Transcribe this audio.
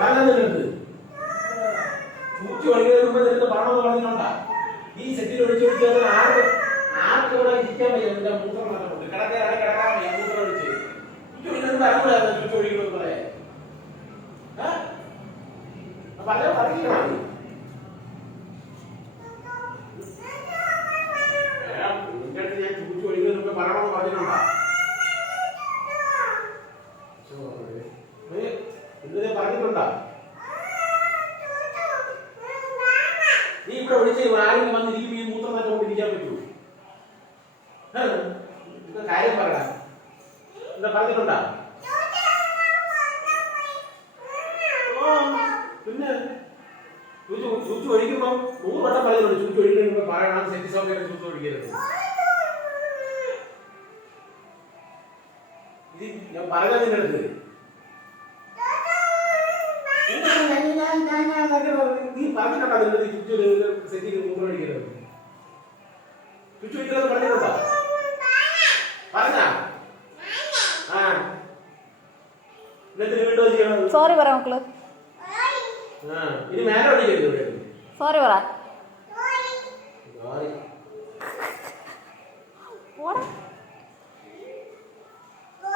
പറഞ്ഞത് ചൂച്ചി ഒഴിക്കുന്നതിന് മുമ്പ് നിനക്ക് പറഞ്ഞെന്ന് പറഞ്ഞിട്ടുണ്ടാ. ഈ സെറ്റിൽ ഒഴിച്ചു വെച്ചാൽ ആർക്ക് ഇവിടെ ഇരിക്കാൻ വയ്യ. നിന്റെ മൂത്രം നഷ്ടപ്പെട്ടു. കിടക്കാൻ വയ്യ. മൂത്രം ഒഴിച്ച് ചൂച്ചി ഒഴിക്കുന്നത് പറഞ്ഞായിരുന്നു. ചൂച്ചി ഒഴിക്കുന്നത് പോലെ പറഞ്ഞിരിക്കണം. നിന്റെ അടുത്ത് ഞാൻ ചൂച്ചി ഒഴിക്കുന്നതിന് മുമ്പ് പറയണമെന്ന് പറഞ്ഞിട്ടുണ്ടാ. ഇന്നലെ പറഞ്ഞിട്ടുണ്ടാ. നീ ഇവിടെ ഒഴിച്ച് ആരെങ്കിലും വന്നിരിക്കും ഈ മൂത്രം തന്നെ കൊണ്ടിരിക്കാൻ പറ്റൂ? കാര്യം പറയടാ. എന്താ പറഞ്ഞിട്ടുണ്ടാ? പിന്നെ ചൂച്ചു ഒഴിക്കുമ്പോ 100 വട്ടം പറയുന്നുണ്ട്. ചൂച്ചു ഒഴിക്കുമ്പോ പറയണം സെറ്റി സൗകര്യം ചൂച്ചു ഒഴിക്കരുത്. ഇത് ഞാൻ പറഞ്ഞാൽ നിന്റെ അടുത്ത് നീ പറഞ്ഞിട്ടുണ്ടോ? നിങ്ങളുടെ ചുറ്റു സെറ്റിൽ മൂത്രം ഒഴിക്കരുത്. ചുറ്റു ഒഴിക്കരുത് പറഞ്ഞിട്ടുണ്ടോ? പറഞ്ഞാ എന്നിട്ട് വീണ്ടും ചെയ്യണം. സോറി പറ മക്കള്. ഇനി മേലെ ഒഴിക്കരുത്. സോറി പറ. സോറി.